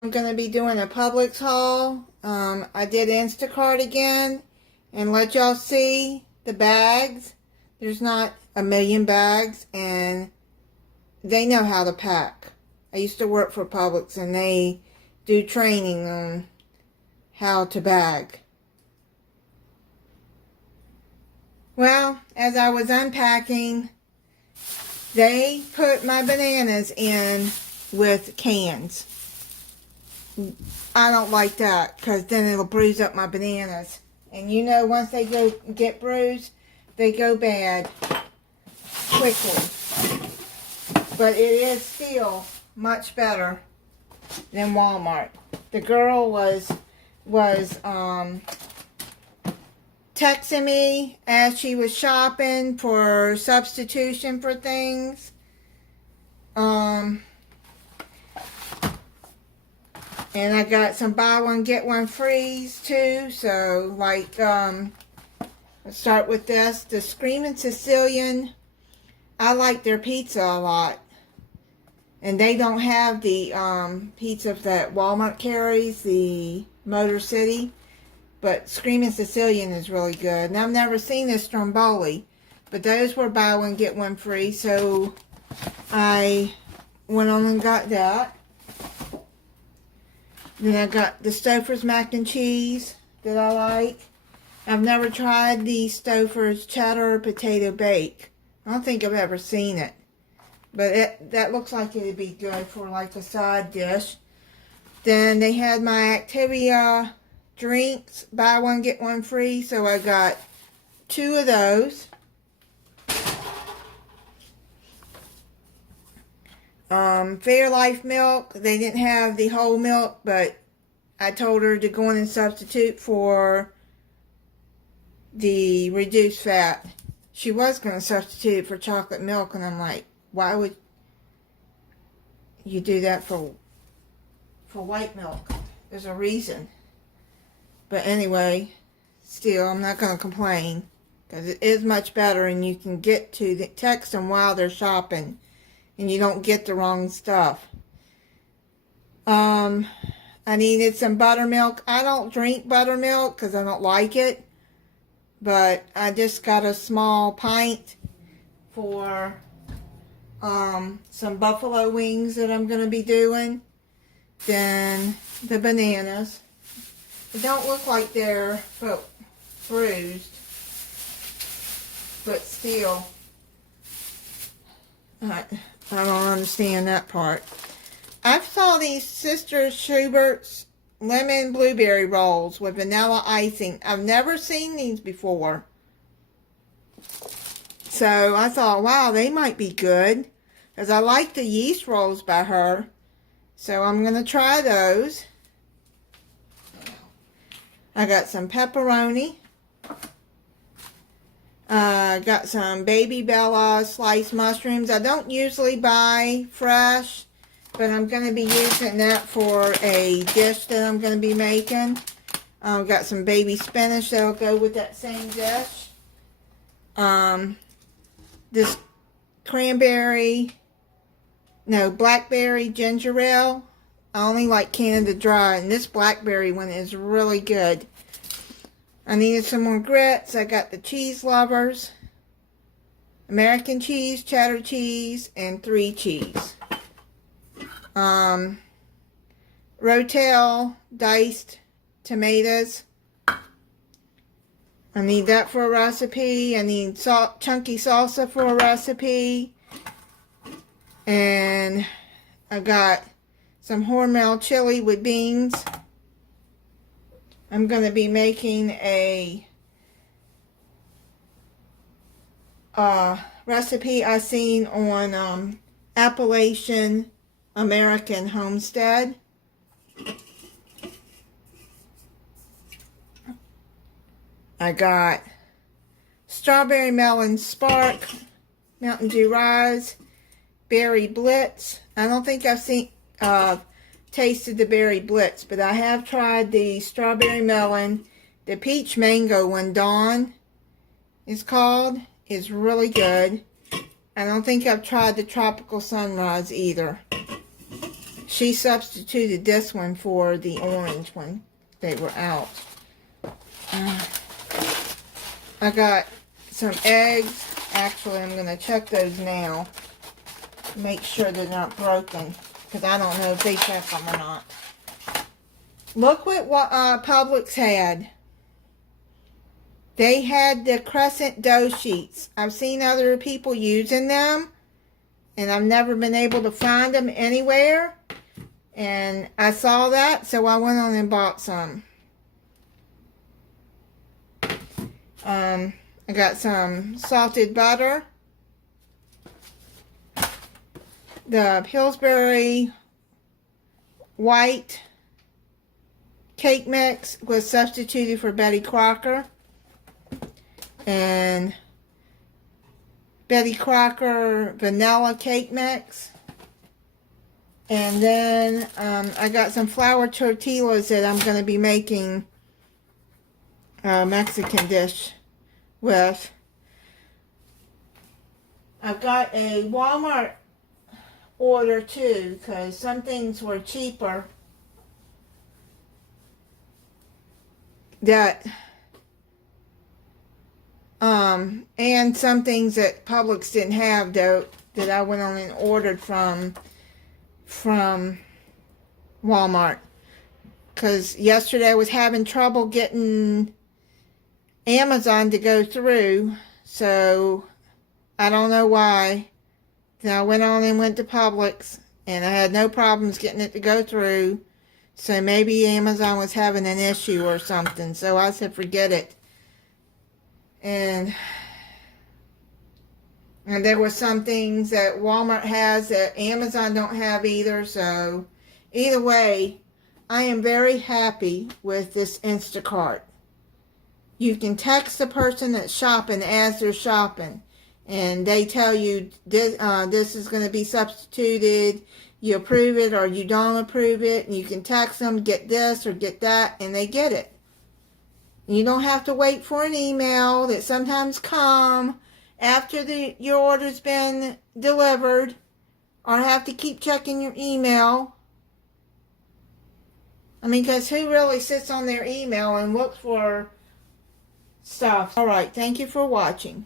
I'm going to be doing a Publix haul. I did Instacart again and let y'all see the bags. There's not a million bags and they know how to pack. I used to work for Publix and they do training on how to bag. Well, as I was unpacking, they put my bananas in with cans. I don't like that because then it'll bruise up my bananas. And you know, once they go get bruised, they go bad quickly. But it is still much better than Walmart. The girl was texting me as she was shopping for substitution for things. And I got some buy one get one frees too. So like let's start with this. The Screaming Sicilian. I like their pizza a lot. And they don't have the pizza that Walmart carries, the Motor City. But Screaming Sicilian is really good. And I've never seen this Stromboli. But those were buy one get one free. So I went on and got that. Then I got the Stouffer's mac and cheese that I like. I've never tried the Stouffer's cheddar potato bake. I don't think I've ever seen it. But that looks like it would be good for like a side dish. Then they had my Activia drinks, buy one get one free. So I got 2 of those. Fairlife milk, they didn't have the whole milk, but I told her to go in and substitute for the reduced fat. She was going to substitute for chocolate milk, and I'm like, why would you do that for white milk? There's a reason. But anyway, still, I'm not going to complain, because it is much better, and you can get to text them while they're shopping. And you don't get the wrong stuff. I needed some buttermilk. I don't drink buttermilk because I don't like it. But I just got a small pint for some buffalo wings that I'm going to be doing. Then the bananas. They don't look like they're bruised. But still. I don't understand that part. I saw these Sister Schubert's lemon blueberry rolls with vanilla icing. I've never seen these before. So I thought, wow, they might be good. Because I like the yeast rolls by her. So I'm going to try those. I got some pepperoni. Got some Baby Bella sliced mushrooms. I don't usually buy fresh, but I'm going to be using that for a dish that I'm going to be making. Got some baby spinach that'll go with that same dish. This Blackberry Ginger Ale. I only like Canada Dry, and this blackberry one is really good. I needed some more grits. I got the cheese lovers, American cheese, cheddar cheese, and 3 cheese. Rotel diced tomatoes. I need that for a recipe. I need chunky salsa for a recipe. And I got some Hormel chili with beans. I'm going to be making a recipe I seen on Appalachian American Homestead. I got Strawberry Melon Spark, Mountain Dew Rise, Berry Blitz. I don't think I've tasted the Berry Blitz, but I have tried the Strawberry Melon. The Peach Mango one, Dawn is called, is really good. I don't think I've tried the Tropical Sunrise either. She substituted this one for the orange one. They were out. I got some eggs. Actually, I'm going to check those now. Make sure they're not broken. Because I don't know if they check them or not. Look what Publix had. They had the Crescent dough sheets. I've seen other people using them. And I've never been able to find them anywhere. And I saw that, so I went on and bought some. I got some salted butter. The Pillsbury white cake mix was substituted for Betty Crocker. And Betty Crocker vanilla cake mix. And then I got some flour tortillas that I'm going to be making a Mexican dish with. I've got a Walmart order too, because some things were cheaper that and some things that Publix didn't have though, that I went on and ordered from Walmart, because yesterday I was having trouble getting Amazon to go through, so I don't know why. Then I went on and went to Publix, and I had no problems getting it to go through. So maybe Amazon was having an issue or something. So I said, forget it. And there were some things that Walmart has that Amazon don't have either. So either way, I am very happy with this Instacart. You can text the person that's shopping as they're shopping. And they tell you this is going to be substituted. You approve it or you don't approve it. And you can text them, get this or get that, and they get it. You don't have to wait for an email that sometimes come after your order's been delivered, or have to keep checking your email. I mean, because who really sits on their email and looks for stuff? Alright, thank you for watching.